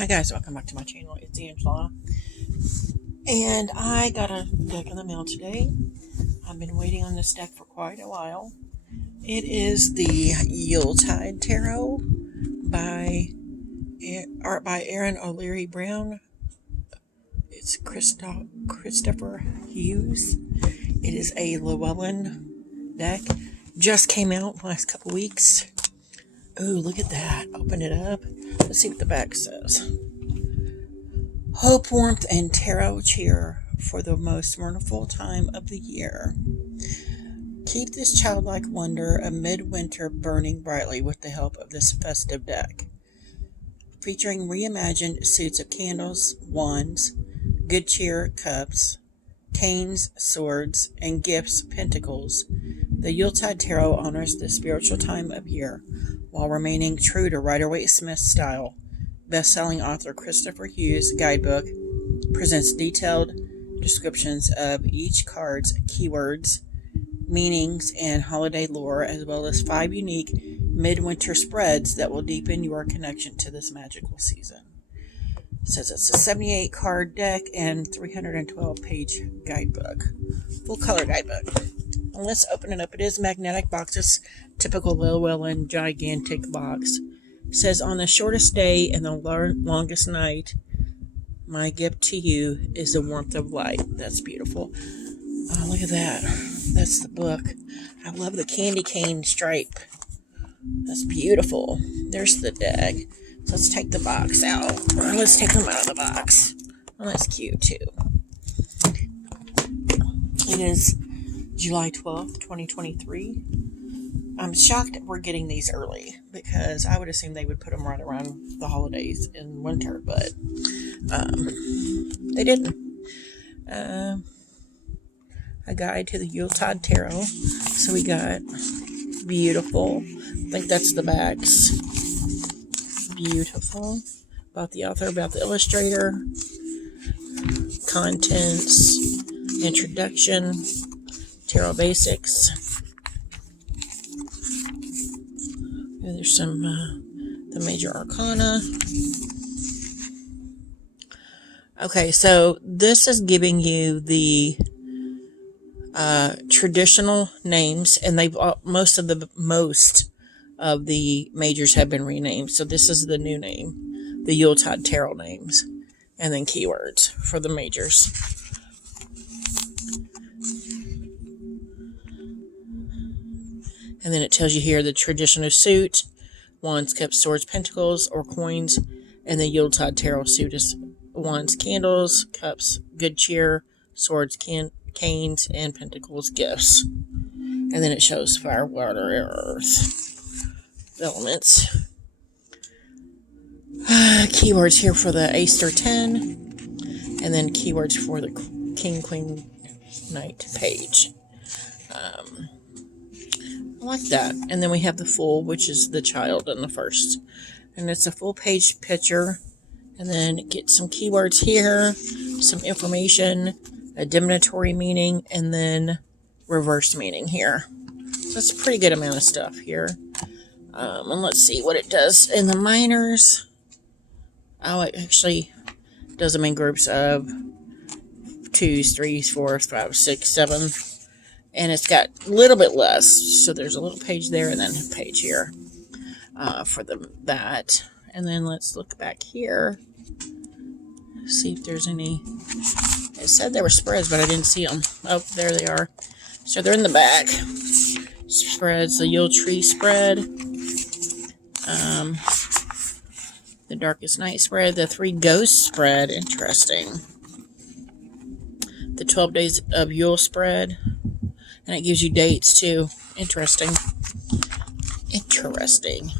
Hi guys, welcome back to my channel. It's Angela, and I got a deck in the mail today. I've been waiting on this deck for quite a while. It is the Yuletide Tarot by art by Aaron O'Leary Brown. It's Christopher Hughes. It is a Llewellyn deck. Just came out last couple weeks. Ooh, look at that. Open it up. Let's see what the back says. Hope, warmth, and tarot cheer for the most wonderful time of the year. Keep this childlike wonder of midwinter burning brightly with the help of this festive deck. Featuring reimagined suits of candles, wands, good cheer cups, canes, swords, and gifts, pentacles, the Yuletide Tarot honors the spiritual time of year while remaining true to Rider-Waite-Smith's style. Best-selling author Christopher Hughes' guidebook presents detailed descriptions of each card's keywords, meanings, and holiday lore, as well as 5 unique midwinter spreads that will deepen your connection to this magical season. It says it's a 78-card deck and 312-page guidebook. Full-color guidebook. And let's open it up. It is magnetic boxes, typical Llewellyn gigantic box. It says, on the shortest day and the longest night, my gift to you is the warmth of light. That's beautiful. Oh, look at that. That's the book. I love the candy cane stripe. That's beautiful. There's the deck. So let's take the box out. Or let's take them out of the box. Oh, that's cute too. It is July 12th, 2023. I'm shocked we're getting these early because I would assume they would put them right around the holidays in winter, but they didn't. A guide to the Yuletide Tarot. So we got beautiful. I think that's the backs. Beautiful. About the author, about the illustrator. Contents. Introduction. Tarot basics. There's some the major arcana. Okay, so this is giving you the traditional names, and they've most of the majors have been renamed. So this is the new name, the Yuletide Tarot names, and then keywords for the majors. And then it tells you here the traditional suit, wands, cups, swords, pentacles, or coins. And the Yuletide Tarot suit is wands, candles, cups, good cheer, swords, canes, and pentacles, gifts. And then it shows fire, water, earth elements. Keywords here for the Ace or 10. And then keywords for the King, Queen, Knight, Page. I like that. And then we have the full, which is the child in the first. And it's a full page picture. And then get some keywords here, some information, a divinatory meaning, and then reverse meaning here. So that's a pretty good amount of stuff here. And let's see what it does in the minors. Oh, it actually does them in groups of 2s, 3s, 4s, 5s, 6s, 7s. And it's got a little bit less. So there's a little page there and then a page here for that. And then let's look back here. See if there's any. It said there were spreads, but I didn't see them. Oh, there they are. So they're in the back. Spreads, the Yule Tree spread. The Darkest Night spread. The 3 Ghosts spread. Interesting. The 12 Days of Yule spread. And it gives you dates too. Interesting. Interesting.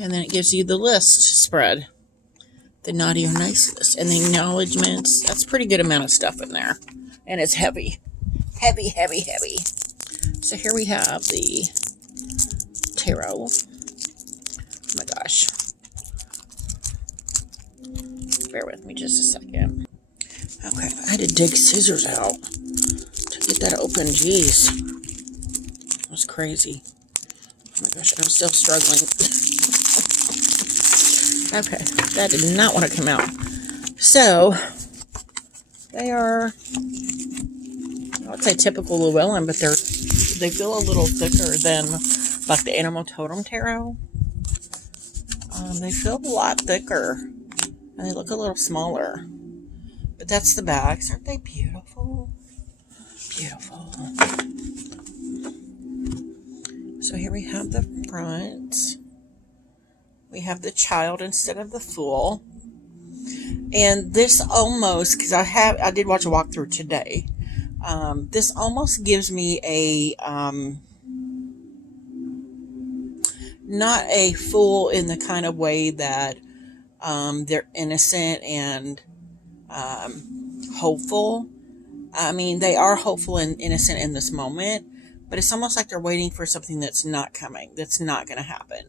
And then it gives you the list spread. The naughty or nice list. And the acknowledgements. That's a pretty good amount of stuff in there. And it's heavy. Heavy, heavy, heavy. So here we have the tarot. Oh my gosh. Bear with me just a second. Okay, I had to dig scissors out to get that open. Jeez. That was crazy. Oh my gosh, I'm still struggling. Okay, that did not want to come out. So, they are, I would say typical Llewellyn, but they feel a little thicker than like the Animal Totem Tarot. They feel a lot thicker, and they look a little smaller. But that's the backs. Aren't they beautiful? Beautiful. So here we have the front. We have the child instead of the fool. And this almost, because I did watch a walkthrough today. This almost gives me a, not a fool in the kind of way that they're innocent and hopeful. I mean, they are hopeful and innocent in this moment, but it's almost like they're waiting for something that's not coming, that's not going to happen.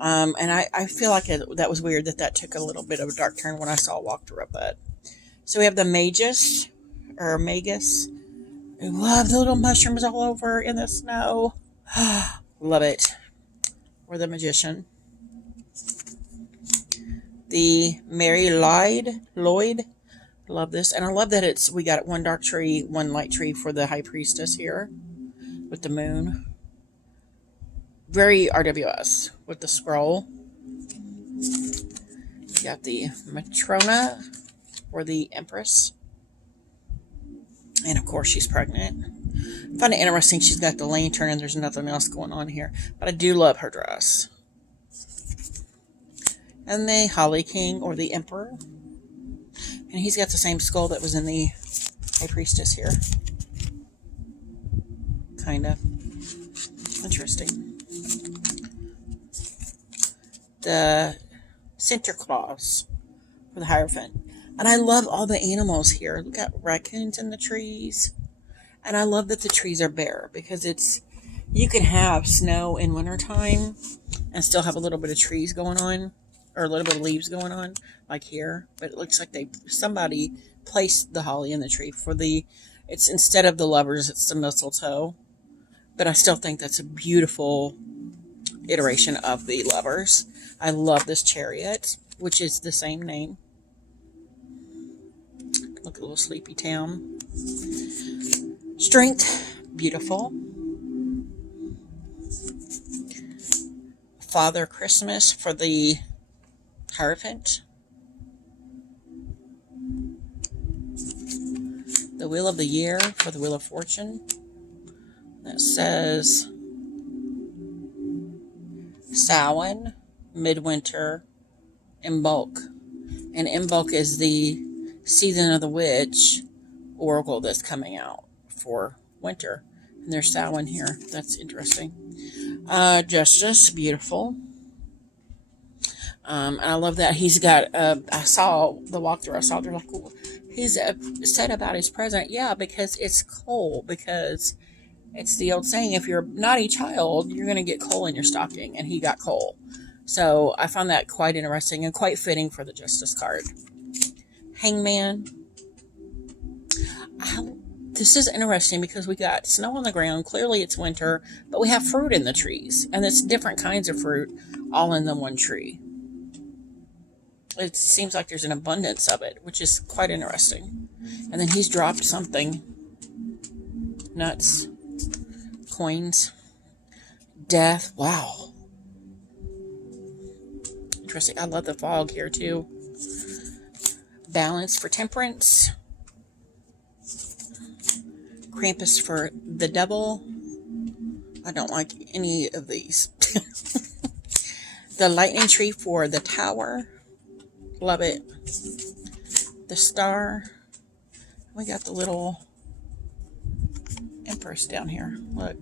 And I feel like that was weird that took a little bit of a dark turn when I saw a walkthrough of it. So we have the Magus, or Magus. I love the little mushrooms all over in the snow. Love it. Or the Magician. The Mary Lloyd. Love this. And I love that we got one dark tree, one light tree for the High Priestess here. With the moon. Very RWS with the scroll. You got the Matrona, or the Empress. And of course she's pregnant. I find it interesting she's got the lantern and there's nothing else going on here. But I do love her dress. And the Holly King, or the Emperor. And he's got the same skull that was in the High Priestess here. Kind of. Interesting. The Center Claus for the Hierophant. And I love all the animals here. Look at raccoons in the trees. And I love that the trees are bare, because you can have snow in wintertime and still have a little bit of trees going on, or a little bit of leaves going on, like here. But it looks like somebody placed the holly in the tree it's instead of the lovers, it's the mistletoe. But I still think that's a beautiful iteration of the lovers. I love this chariot, which is the same name. Look at a little sleepy town. Strength, beautiful. Father Christmas for the Hierophant. The Wheel of the Year for the Wheel of Fortune. That says Samhain, Midwinter, Imbolc. And Imbolc is the Season of the Witch oracle that's coming out for winter. And there's Samhain here. That's interesting. Justice, beautiful. And I love that he's got, I saw the walkthrough, they're like, well, he's upset about his present. Yeah, because it's coal, because it's the old saying, if you're a naughty child, you're going to get coal in your stocking, and he got coal. So I found that quite interesting and quite fitting for the Justice card. Hangman. This is interesting because we got snow on the ground. Clearly it's winter, but we have fruit in the trees, and it's different kinds of fruit all in the one tree. It seems like there's an abundance of it, which is quite interesting. And then he's dropped something. Nuts. Coins. Death. Wow. Interesting. I love the fog here too. Balance for Temperance. Krampus for the Devil. I don't like any of these. The Lightning Tree for the Tower. Love it. The Star. We got the little Empress down here. Look.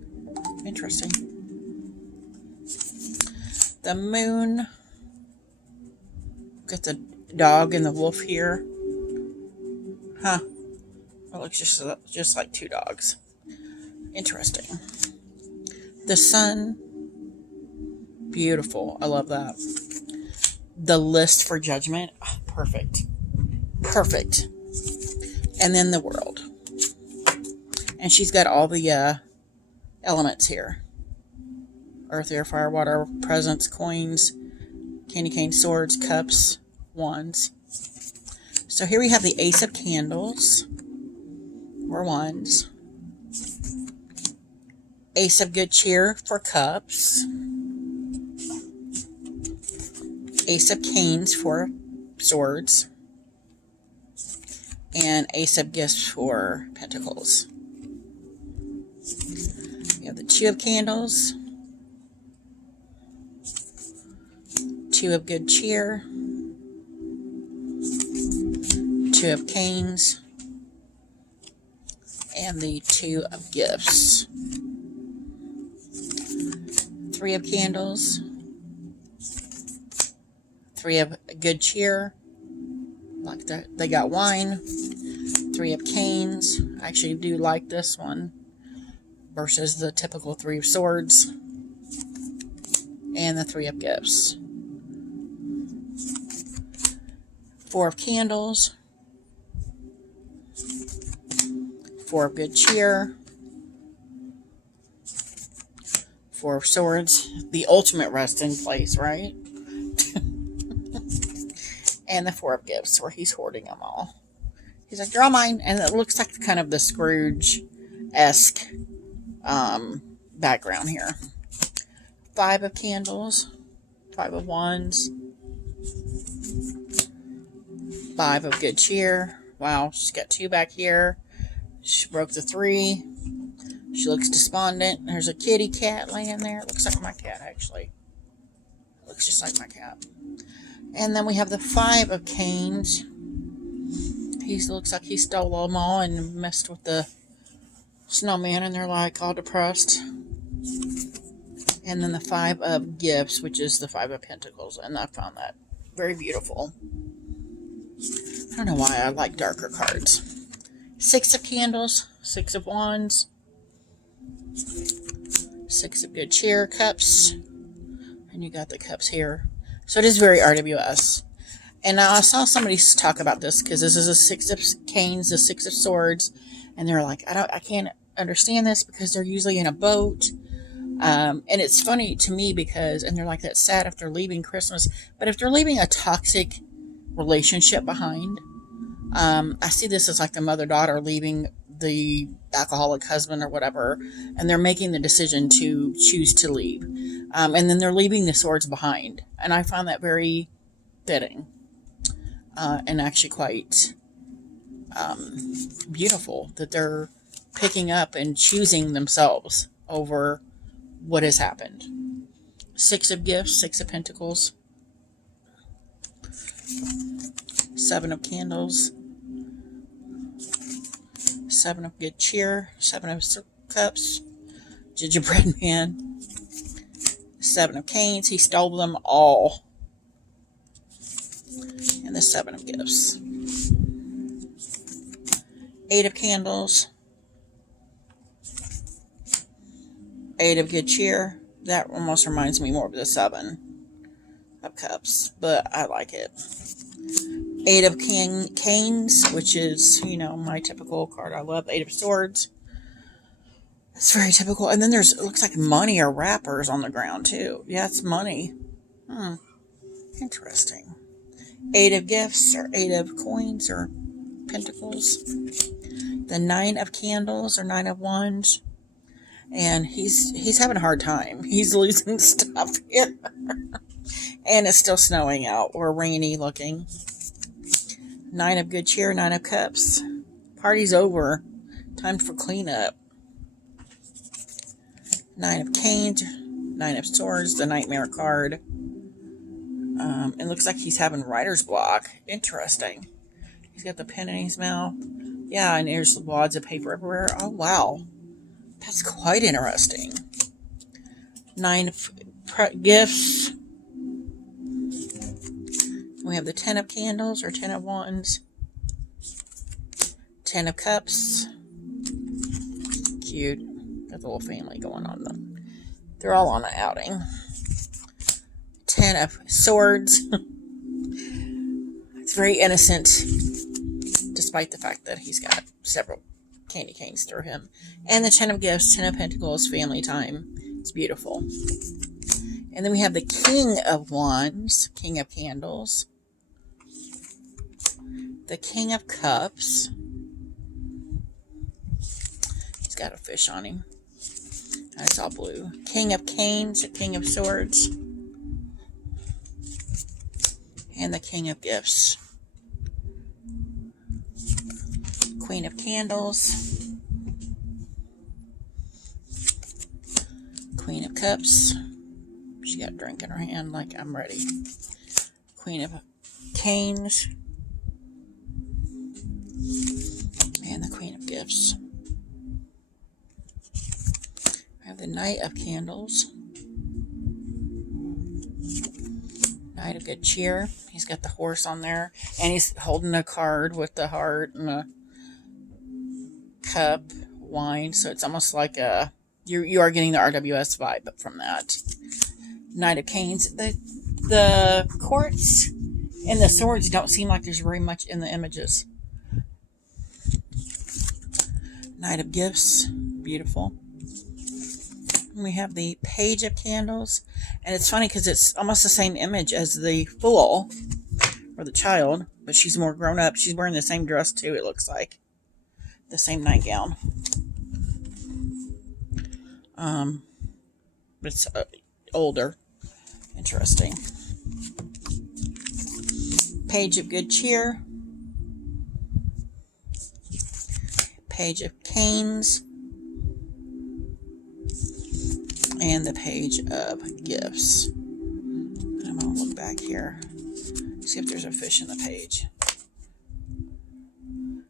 Interesting. The Moon. Got the dog and the wolf here. Huh. It looks just like two dogs. Interesting. The Sun. Beautiful. I love that. The List for Judgment. Oh, perfect. Perfect. And then the World. And she's got all the elements here. Earth, air, fire, water, presents, coins, candy cane, swords, cups, wands. So here we have the Ace of Candles, or wands. Ace of Good Cheer for cups. Ace of Canes for swords. And Ace of Gifts for pentacles. We have the Two of Candles. Two of Good Cheer. Two of Canes. And the Two of Gifts. Three of Candles. Three of Good Cheer. Like that, they got wine. Three of Canes. I actually do like this one versus the typical Three of Swords. And the Three of Gifts. Four of Candles. Four of Good Cheer. Four of Swords. The ultimate resting place, right? And the Four of Gifts, where he's hoarding them all. He's like, "You're all mine." And it looks like kind of the Scrooge-esque background here. Five of Candles. Five of Wands. Five of Good Cheer. Wow, she's got two back here. She broke the three. She looks despondent. There's a kitty cat laying there. It looks like my cat, actually. It looks just like my cat. And then we have the Five of Canes. He looks like he stole them all and messed with the snowman, and they're like all depressed. And then the Five of Gifts, which is the Five of Pentacles, and I found that very beautiful. I don't know why I like darker cards. Six of Candles, Six of Wands, Six of Good Cheer, cups, and you got the cups here. So it is very RWS. And now I saw somebody talk about this because this is a Six of Canes, a Six of Swords, and they're like, I can't understand this because they're usually in a boat. And it's funny to me because, and they're like, that's sad if they're leaving Christmas, but if they're leaving a toxic relationship behind, I see this as like the mother-daughter leaving the alcoholic husband or whatever, and they're making the decision to choose to leave. And then they're leaving the swords behind. And I found that very fitting. And actually quite beautiful that they're picking up and choosing themselves over what has happened. Six of Gifts, Six of Pentacles, Seven of Candles, Seven of Good Cheer, Seven of Cups, Gingerbread Man, Seven of Canes. He stole them all. And the Seven of Gifts. Eight of Candles. Eight of Good Cheer. That almost reminds me more of the Seven of Cups, but I like it. Eight of Canes, which is, you know, my typical card I love. Eight of Swords. That's very typical. And then there's, it looks like money or wrappers on the ground, too. Yeah, it's money. Interesting. Eight of Gifts, or Eight of Coins, or Pentacles. The Nine of Candles, or Nine of Wands. And he's having a hard time. He's losing stuff here. And it's still snowing out, or rainy looking. Nine of Good Cheer, Nine of Cups. Party's over. Time for cleanup. Nine of Canes, Nine of Swords, the Nightmare card. It looks like he's having writer's block. Interesting. He's got the pen in his mouth. Yeah, and there's wads of paper everywhere. Oh, wow. That's quite interesting. Nine of Gifts. We have the Ten of Candles, or Ten of Wands. Ten of Cups. Cute. Got the little family going on them. They're all on an outing. Ten of Swords. It's very innocent, despite the fact that he's got several candy canes through him. And the Ten of Gifts, Ten of Pentacles, family time. It's beautiful. And then we have the King of Wands, King of Candles, the King of Cups. He's got a fish on him. It's all blue. King of Canes, the King of Swords, and the King of Gifts. Queen of Candles, Queen of Cups. She got a drink in her hand like I'm ready. Queen of Canes, and the Queen of Gifts. I have the Knight of Candles, Knight of Good Cheer. He's got the horse on there, and he's holding a card with the heart and a cup, wine. So it's almost like you are getting the RWS vibe from that. Knight of Canes. The courts and the swords don't seem like there's very much in the images. Knight of Gifts. Beautiful. And we have the Page of Candles. And it's funny because it's almost the same image as the Fool or the child, but she's more grown up. She's wearing the same dress too, it looks like. The same nightgown. But it's older. Interesting. Page of Good Cheer. Page of Canes. And the Page of Gifts. I'm going to look back here. See if there's a fish in the page.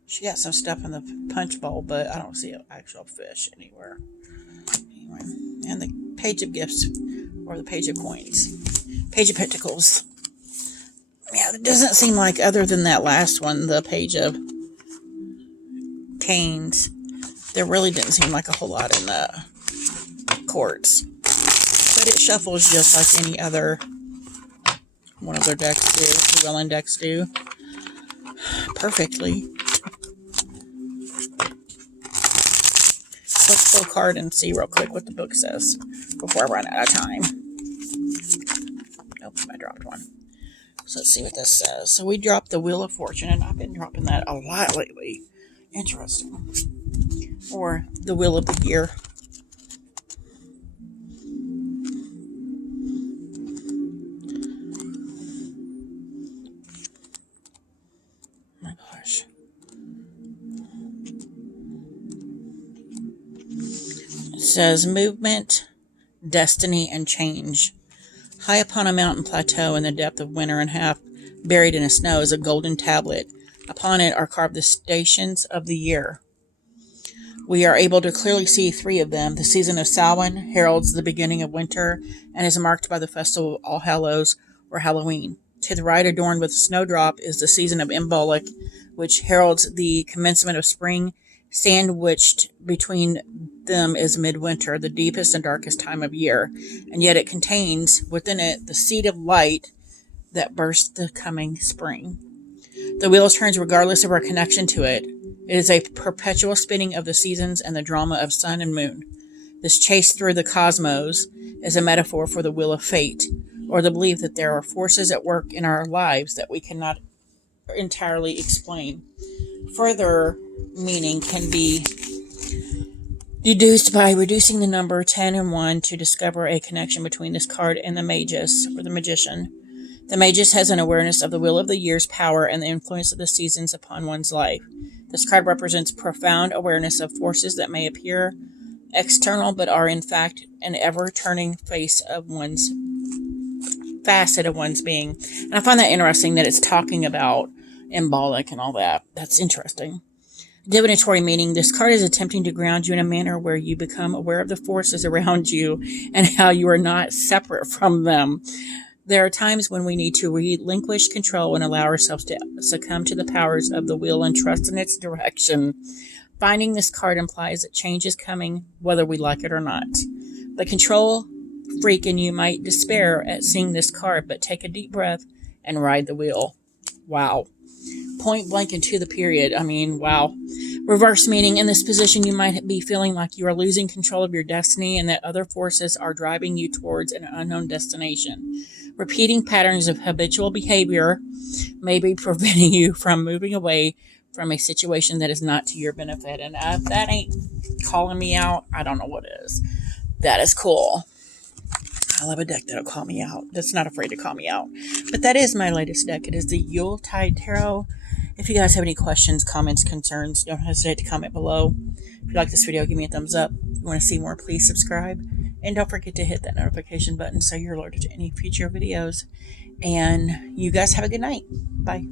She got some stuff in the punch bowl, but I don't see an actual fish anywhere. Anyway, and the Page of Gifts, or the Page of Coins. Page of Pentacles. Yeah, it doesn't seem like, other than that last one, the Page of Canes, there really didn't seem like a whole lot in the courts. But it shuffles just like any other one of their decks do, the Welland decks do. Perfectly. Let's pull a card and see real quick what the book says before I run out of time. Nope, I dropped one. So let's see what this says. So we dropped the Wheel of Fortune, and I've been dropping that a lot lately. Interesting. Or the Wheel of the Year. My gosh. It says movement, destiny, and change. High upon a mountain plateau in the depth of winter and half buried in the snow is a golden tablet. Upon it are carved the stations of the year. We are able to clearly see 3 of them. The season of Samhain heralds the beginning of winter and is marked by the festival of All Hallows or Halloween. To the right, adorned with a snowdrop, is the season of Imbolc, which heralds the commencement of spring. Sandwiched between them is midwinter, the deepest and darkest time of year, and yet it contains within it the seed of light that bursts the coming spring. The wheel turns regardless of our connection to it. It is a perpetual spinning of the seasons and the drama of sun and moon. This chase through the cosmos is a metaphor for the wheel of fate, or the belief that there are forces at work in our lives that we cannot entirely explain. Further meaning can be deduced by reducing the number 10 and 1 to discover a connection between this card and the Magus, or the Magician. The Magus has an awareness of the Wheel of the Year's power and the influence of the seasons upon one's life. This card represents profound awareness of forces that may appear external but are in fact an ever-turning facet of one's being. And I find that interesting that it's talking about Imbolc and all that. That's interesting. Divinatory meaning. This card is attempting to ground you in a manner where you become aware of the forces around you and how you are not separate from them. There are times when we need to relinquish control and allow ourselves to succumb to the powers of the wheel and trust in its direction. Finding this card implies that change is coming, whether we like it or not. The control freak in you might despair at seeing this card, but take a deep breath and ride the wheel. Wow. Point blank and to the period. I mean, wow. Reverse meaning, in this position, you might be feeling like you are losing control of your destiny and that other forces are driving you towards an unknown destination. Repeating patterns of habitual behavior may be preventing you from moving away from a situation that is not to your benefit. And if that ain't calling me out, I don't know what is. That is cool. I love a deck that'll call me out. That's not afraid to call me out. But that is my latest deck. It is the Yuletide Tarot. If you guys have any questions, comments, concerns, don't hesitate to comment below. If you like this video, give me a thumbs up. If you want to see more, please subscribe. And don't forget to hit that notification button so you're alerted to any future videos. And you guys have a good night. Bye.